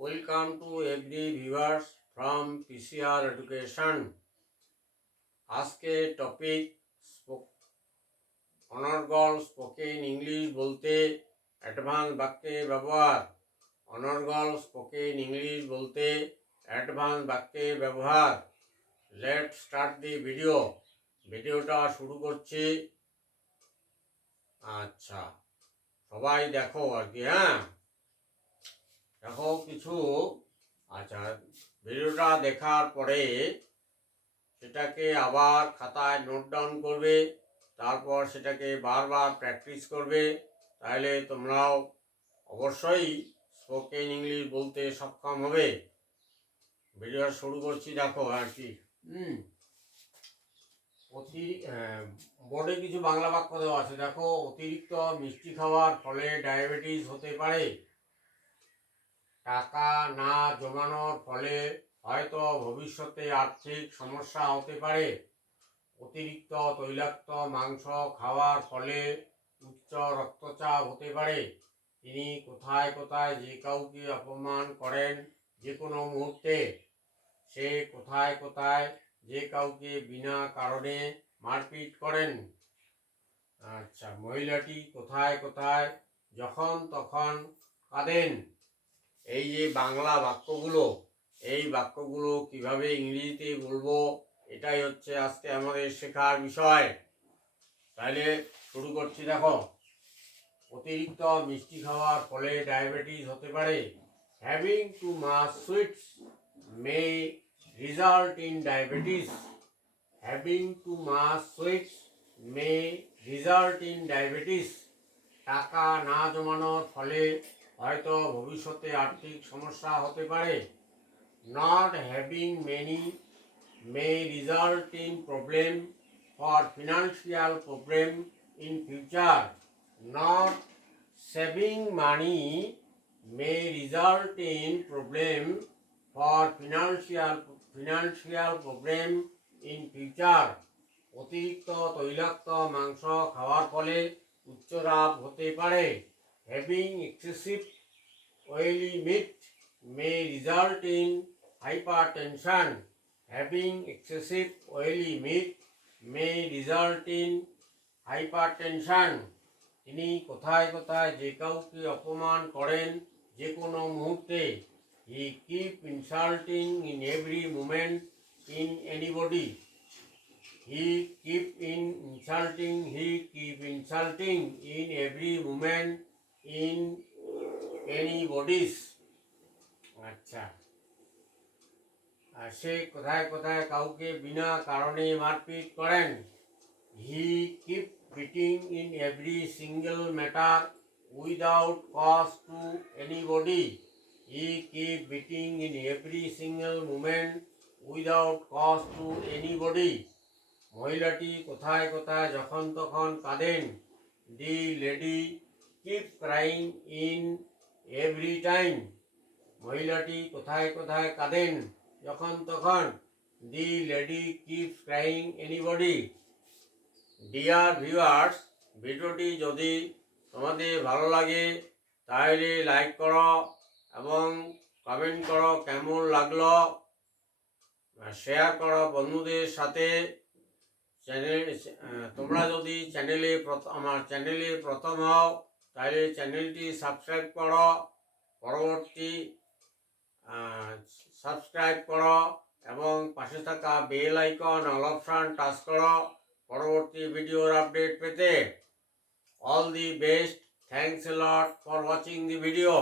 Welcome to every viewers from PCR Education. আজকে topic অনর্গল spoken English বলতে advance বাক্যের ব্যবহার। অনর্গল স্পোকেন ইংলিশ বলতে অ্যাডভান্স বাক্যের ব্যবহার। লেট স্টার্ট দি ভিডিওটা শুরু করছি। আচ্ছা, সবাই দেখো আর কি। দেখো কিছু। আচ্ছা, ভিডিওটা দেখার পরে সেটাকে আবার খাতায় নোট ডাউন করবে, তারপর সেটাকে বারবার প্র্যাকটিস করবে, তাহলে তোমরাও অবশ্যই স্পোকেন ইংলিশ বলতে সক্ষম হবে। ভিডিও শুরু করছি, দেখো আর কি। বোর্ডে কিছু বাংলা বাক্য দেওয়া আছে, দেখো। অতিরিক্ত মিষ্টি খাওয়ার ফলে ডায়াবেটিস হতে পারে। টাকা না জমানোর ফলে হয়তো ভবিষ্যতে আর্থিক সমস্যা হতে পারে। অতিরিক্ত তৈলাক্ত মাংস খাওয়ার ফলে উচ্চ রক্তচাপ হতে পারে। তিনি কোথায় কোথায় যে কাউকে অপমান করেন যে কোনো মুহূর্তে। সে কোথায় কোথায় যে কাউকে বিনা কারণে মারপিট করেন। আচ্ছা, মহিলাটি কোথায় কোথায় যখন তখন কাঁদেন। এই যে বাংলা বাক্যগুলো, এই বাক্যগুলো কিভাবে ইংরেজিতে বলবো, এটাই হচ্ছে আজকে আমাদের শেখার বিষয়। তাহলে শুরু করছি, দেখো। অতিরিক্ত মিষ্টি খাওয়ার ফলে ডায়াবেটিস হতে পারে। Having too much sweets May result in diabetes. Having too much sweets May result in diabetes. টাকা না জমানোর ফলে হয়তো ভবিষ্যতে আর্থিক সমস্যা হতে পারে। Not having many May result in problem for financial problem in future. Not saving money May result in problem for financial problem in future. অতিরিক্ত তৈলাক্ত মাংস খাওয়ার ফলে উচ্চরাপ হতে পারে। Having excessive oily meat may result in hypertension. Having excessive oily meat may result in hypertension. তিনি কোথায় কোথায় যে কাউকে অপমান করেন যে কোনো মুহূর্তে। He keep insulting in every moment in anybody. He keep insulting in every moment in anybody's. আচ্ছা, সে কোথায় কোথায় কাউকে বিনা কারণে মারপিট করেন। He keep beating in every single matter without cause to anybody. He keep beating in every single moment without cause to anybody. মহিলাটি কোথায় কোথায় যখন তখন কাঁদেন। The lady keep crying in every time. মহিলাটি কোথায় কোথায় কাঁদেন যখন তখন। The lady keeps crying anybody. Dear viewers, ভিডিওটি যদি তোমাদের ভালো লাগে তাহলে লাইক করো এবং কমেন্ট করো কেমন লাগলো, শেয়ার করো বন্ধুদের সাথে। তোমরা যদি আমার চ্যানেলে প্রথম হও তাহলে চ্যানেলটি সাবস্ক্রাইব করো, পরবর্তী সাবস্ক্রাইব করো এবং পাশে থাকা bell icon all option touch করো পরবর্তী ভিডিওর আপডেট পেতে। All the best, thanks a lot for watching the video.